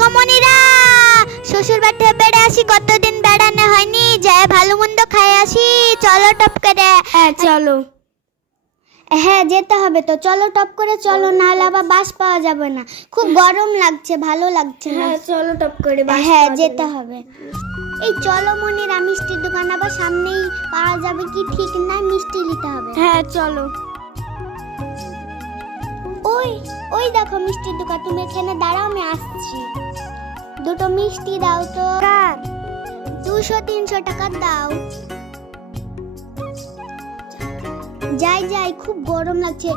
গো মনিরা, শ্বশুর বাড়িতে বেড়ে আসি, কতদিন বেড়ানো হয়নি, যায় ভালো মন্দ খাই আসি। চলো টপ করে। হ্যাঁ চলো। হ্যাঁ যেতে হবে তো, চলো টপ করে চলো, নাহলে আবার বাস পাওয়া যাবে না। খুব গরম লাগছে, ভালো লাগছে না। হ্যাঁ চলো টপ করে। হ্যাঁ যেতে হবে। এই চলো মনিরা, মিষ্টির দোকান আবার সামনেই পাওয়া যাবে কি ঠিক নাই, মিষ্টি নিতে হবে। হ্যাঁ চলো। ওই ওই দেখো মিষ্টির দোকান, তুমি এখানে দাঁড়াও, আমি আসছি। দুটো মিষ্টি দাও তো। 200-300 টাকা দাও। যাই যাই, খুব গরম লাগছে।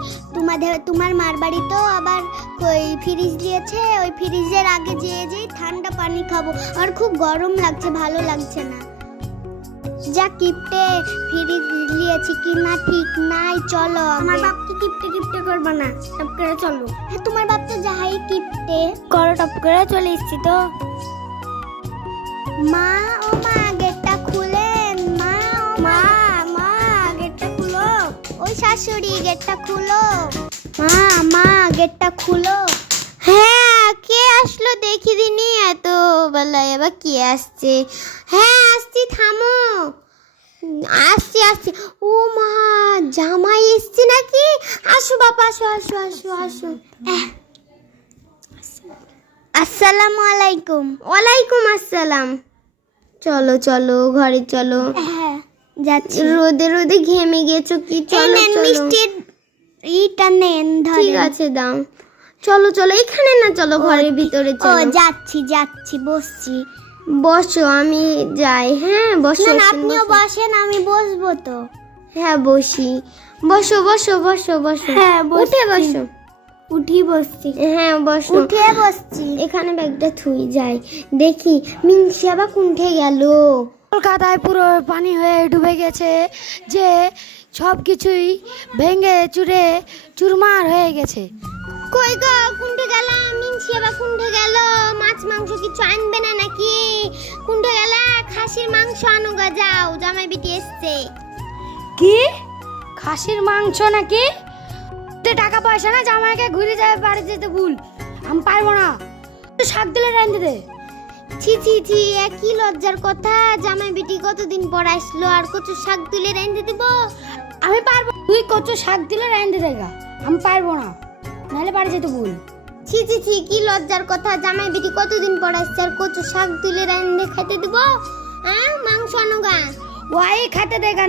তোমার মার বাড়ি তো আবার ওই ফ্রিজ দিয়েছে, ওই ফ্রিজের আগে যেয়ে ঠান্ডা পানি খাবো। আর খুব গরম লাগছে, ভালো লাগছে না। যা কিপটে, ফ্রিজ দিয়েছি কি না ঠিক নাই। চলো, আমার বাপকে কিপটে করবা না, টপ করে চলো। হ্যাঁ তোমার বাপ তো যাই কিপটে করো, টপ করে চলে এসছি তো। মা, ও মা গেটটা খুলেন। মা, ও মা, মা গেটটা খুলো। ওই শাশুড়ি গেটটা খুলো। মা গেটটা খুলো। হ্যাঁ কে আসলো দেখি দিনি, এত বেলায় আবার কে আসছে? হ্যাঁ আসছি, থামো। আসছি। ও মা, জামাই এসছে নাকি? আসো বাবা, আসো। আসসালামু আলাইকুম। ওয়ালাইকুম আসসালাম। চলো ঘরে চলো। হ্যাঁ যাচ্ছি। রোদে ঘেমে গেছো কি? চলো মিষ্টির ইটা নেন, ঠিক আছে দাও। চলো এখানে না, চলো ঘরের ভিতরে ও চলো। যাচ্ছি, বসছি। বসো, আমি যাই। হ্যাঁ বসো। না আপনিও বসেন, আমি বসবো তো। হ্যাঁ বসি। বসো। হ্যাঁ, উঠে বসো। উঠি বসছি। হ্যাঁ বসো। উঠে বসছি। এখানে ব্যাগটা থুই যাই, দেখি মিংসি আবার কুণ্ঠে গেল। কলকাতায় পুরো পানি হয়ে ডুবে গেছে, যে সব কিছুই ভেঙে চুরে চুরমার হয়ে গেছে। কই গো, কুন্ঠে গেল? মিনসি আবার কুন্ঠে গেল? মাছ মাংস কিছু আনবে না নাকি? কুন্ঠে গেল? খাসির মাংস আনো গা, যাও, জামাই বিটি এসছে। কি খাসির মাংস নাকি? টাকা পয়সা না, জামাইকে ঘুরে যাবে, বাড়ি যেতে ভুল। আমি পারবো না, শাক দিলে রাঁধতে দে। ছি কি লজ্জার কথা, জামাই বিটি কতদিন পর আসলো, আর কচু শাক তুলে রেঁধে দিব? আমি পারবো, তুই কচু শাক দিলে রাঁধতে দেগা, আমি পারবো না, নাহলে বাড়ি যেতে ভুল। ছি কি লজ্জার কথা, জামাই বিটি কতদিন পর আসছে, আর কচু শাক তুলে রেঁধে খাইতে দিব? হ্যাঁ মাংস আনো গা। ওই খাইতে দেগা,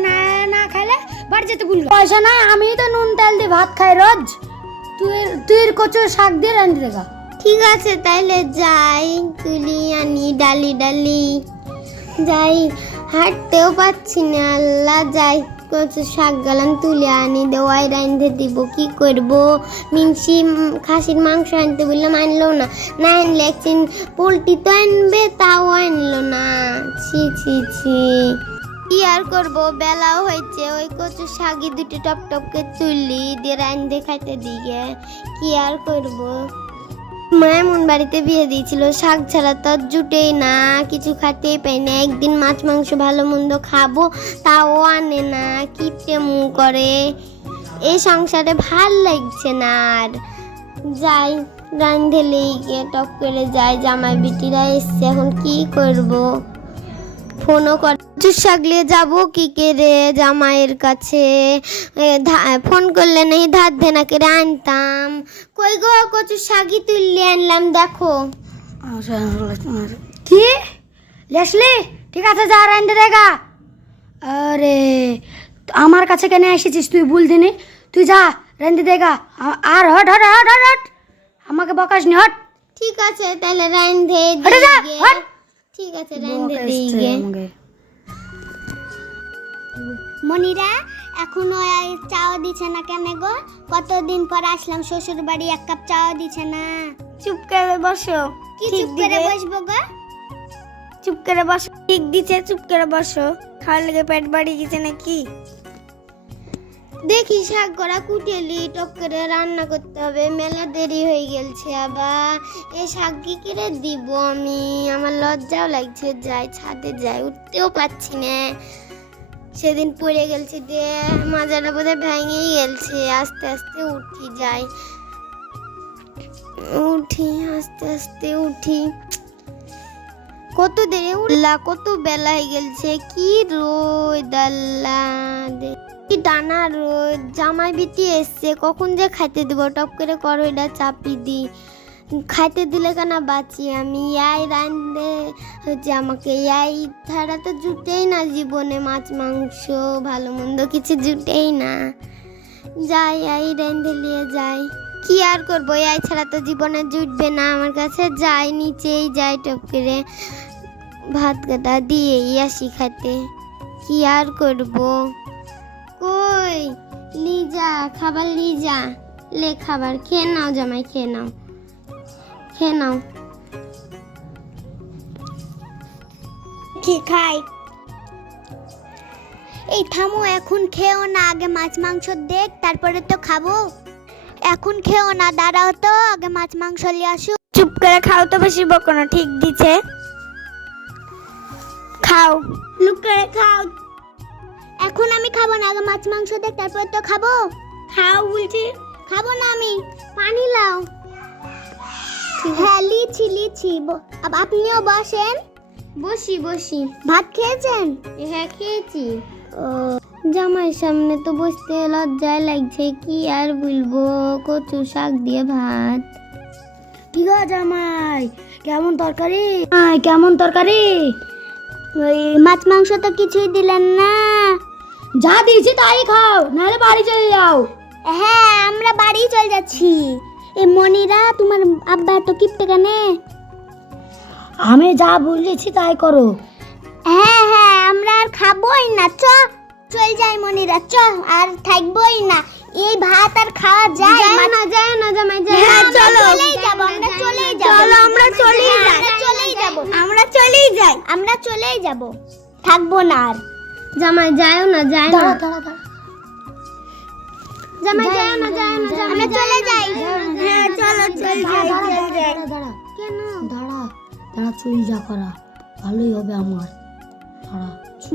না খাইলে বাড়ি যেতে ভুল। পয়সা নাই, আমি তো নুন তেল দিয়ে ভাত খাই রোজ, তুই কচু শাক দিয়ে রাঁধতে দেগা। ঠিক আছে তাইলে যাই, তুলি আনি ডালি যাই, হাঁটতেও পাচ্ছি না, আল্লাহ, যাই কচু শাক গালান তুলে আনি, দেওয়াই রাঁধে দিব। কি করব, মিংসি খাসির মাংস আনতে বললাম, আনলো না আনলে একদিন পোলট্রি তো আনবে, তাও আনলো না। ছি কি আর করব, বেলাও হয়েছে, ওই কচু শাকি দুটো টপকে তুললি দিয়ে রাঁধে খাইতে দিকে, কি আর করব। মামুন বাড়িতে বিয়ে দিয়েছিল, শাক ছাড়া তো জুটেই না, কিছু খাতেই পাই না। একদিন মাছ মাংস ভালো মন্দ খাবো, তাও আনে না, কিপটে মুখ করে। এই সংসারে ভাল লাগছে না আর। যাই রান্ধে লেগে টপ করে যাই, জামাই বিটিরা এসছে, এখন কি করব? ফোনও করে শাক নিয়ে যাবো কি করে জামাইয়ের কাছে? ফোন করলে নেই ধার দেনা করে আনতাম। কই গো, কচু শাকই তুললে আনলাম, দেখো। কি লেসলি? ঠিক আছে যা রাঁধতে দেগা। আরে আমার কাছে কেন এসেছিস তুই? ভুল দিনি, তুই যা রাঁধতে দেগা। আর হট আমাকে বকাস নি, হট। ঠিক আছে তাহলে রান্ধে হটে যা, হট। ঠিক আছে রান্ধে দিগে। মনিরা এখনো চাও দিছে না কেন গো? কতদিন পর আসলাম শ্বশুর বাড়ি, এক কাপ চাও দিছে না? চুপ করে বসো। কি চুপ করে বসবো গো? চুপ করে বসো, ঠিক দিছে, চুপ করে বসো। খাওয়ার লেগে পেট বাড়ি গেছে নাকি? দেখি শাক করা কুটেলি, টক করে রান্না করতে হবে, মেলা দেরি হয়ে গেছে। আবার এই শাক কি করে দিব আমি? আমার লজ্জাও লাগছে, যাই ছাদে যাই, উঠতেও পাচ্ছি না। সেদিন পড়ে গেছে দিয়ে মাজাটা বোধহয় ভেঙেই গেছে, আস্তে উঠি যাই। উঠি, আস্তে আস্তে উঠি। কত দেরি উঠলা, কত বেলা হয়ে গেছে। কি রোদ আল্লাহ, কি টানা রোদ। জামাই বিটি এসছে, কখন যে খাইতে দিব। টপ করে করো এটা চাপি দি, খাইতে দিলে কেন বাঁচি আমি। ইয়াই রান্ধে হচ্ছে আমাকে, ইয়াই ছাড়া তো জুটেই না জীবনে। মাছ মাংস ভালো মন্দ কিছু জুটেই না। যাই আই রান্ধে নিয়ে যাই, কি আর করবো। এই ছাড়া তো জীবনে জুটবে না আমার কাছে। যাই নিচেই যাই, টপ করে ভাত কাটা দিয়েই আসি খাতে। কি আর করবো। কই লিজা, খাবার লিজা, লে খাবার খেয়ে নাও জামাই, খেয়ে নাও, খেয়ে নাও। কি খাই? এই থামো, এখন খেও না, আগে মাছ মাংস দেখ তারপরে তো খাবো। এখন খেও না, দাঁড়াও তো, আগে মাছ মাংস নিয়ে আসো। চুপ করে খাও তো, বেশি বকো না। ঠিক দিছে, খাও, লুক করে খাও। এখন আমি খাবো না, আগে মাছ মাংস দেখ তারপরে তো খাবো। খাও বলছি। খাবো না আমি, পানি লাও। হ্যাঁ লিছি লিছি। আপনিও বসেন। বসি বসি। ভাত খেয়েছেন? হ্যাঁ খেয়েছি। জামাইয়ের সামনে তো বসতে লজ্জায় লাগছে, কি আর বলবো। কচু শাক দিয়ে ভাত। কি গো জামাই, কেমন তরকারি? কেমন তরকারি? ওই মাছ মাংস তো কিছুই দিলেন না। যা দিয়েছি তাই খাও, নাহলে বাড়ি চলে যাও। হ্যাঁ আমরা বাড়ি চলে যাচ্ছি। এই মনিরা, তোমার আব্বা তো কিপটে কেনে? আমি যা বলেছি তাই করো। হ্যাঁ হ্যাঁ, আমরা আর খাবোই না। চল যাই মনিরা, চ, আর থাকবোই না। এই ভাত আর খাওয়া যায় না, যায় না জামাই, যায় হ্যাঁ, না। চলো চলেই যাব, আমরা চলেই যাব। চলো আমরা চলেই যাই, আমরা চলেই যাব, আমরা চলেই যাই, আমরা চলেই যাব, থাকবো না আর। জামাই যায় না, যায় না। দাঁড়া দাঁড়া দাঁড়া, জামাই যায় না, যায় না, জামাই আমরা চলে যাই। হ্যাঁ চলো চল যাই, চল যাই। দাঁড়া কেন? দাঁড়া দাঁড়া, চুল যা করা ভালোই হবে আমার। দাঁড়া,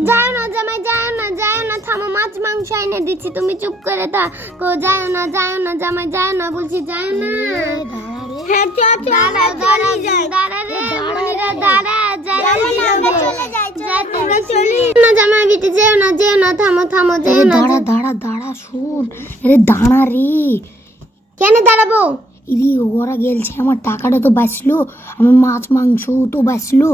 যায় না জামাই, যায় না, যায় না। থামো, মাছ মাংস এনে দিচ্ছি, তুমি চুপ করে থাকো। যায় না, যায় না জামাই, যায় না বলছি, যায় না। দাঁড়া রে। হ্যাঁ চল চল, আমরা চলে যাই। দাঁড়া রে মনিরা, দাঁড়া, যায় না, আমরা চলে যাই, যাই, তোমরা চলি না। জামাই বিটি যেও না, যেও না, থামো থামো, যেও না। দাঁড়া দাঁড়া দাঁড়া, শোন রে, দাঁড়া রে। কেন দাঁড়াবো? ইরি ওরা গেলছে, আমার টাকাটা তো বাঁচলো, আমার মাছ মাংস তো বাঁচলো।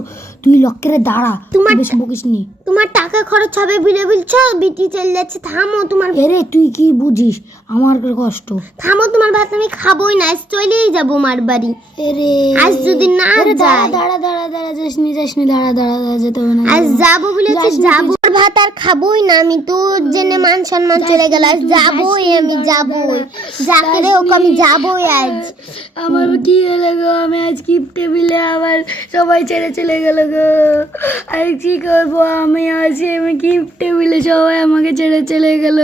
তুই লক্ষ্যে দাঁড়া, তোমার বেশি বকিস নি। তোমার টাকা খরচ হবে বলে বলছো? বিটি চলে যাচ্ছে, থামো। তোমার এরে তুই কি বুঝিস আমার কষ্ট? থামো, তোমার ভাত আমি খাবোই না, আজ চলেই যাবো মার বাড়ি। এরে আজ যদি না দাঁড়া যাই, দাঁড়া দাঁড়া দাঁড়া, যাসনি যাসনি, দাঁড়া দাঁড়া দাঁড়া, যেতে হবে না। আজ যাবো বলেছি, যাবো। ভাত আর খাবোই না আমি, তো জেনে মান সম্মান চলে গেল। আজ যাবোই, আমি যাবোই, যাকে রে হোক আমি যাবোই আজ। আমার কি হলো গো, আমি আজ কিপ টেবিলে আবার সবাই ছেড়ে চলে গেল গো। আর কি করবো আমি, আছি আমি কিপ টেবিলে, সবাই আমাকে ছেড়ে চলে গেল।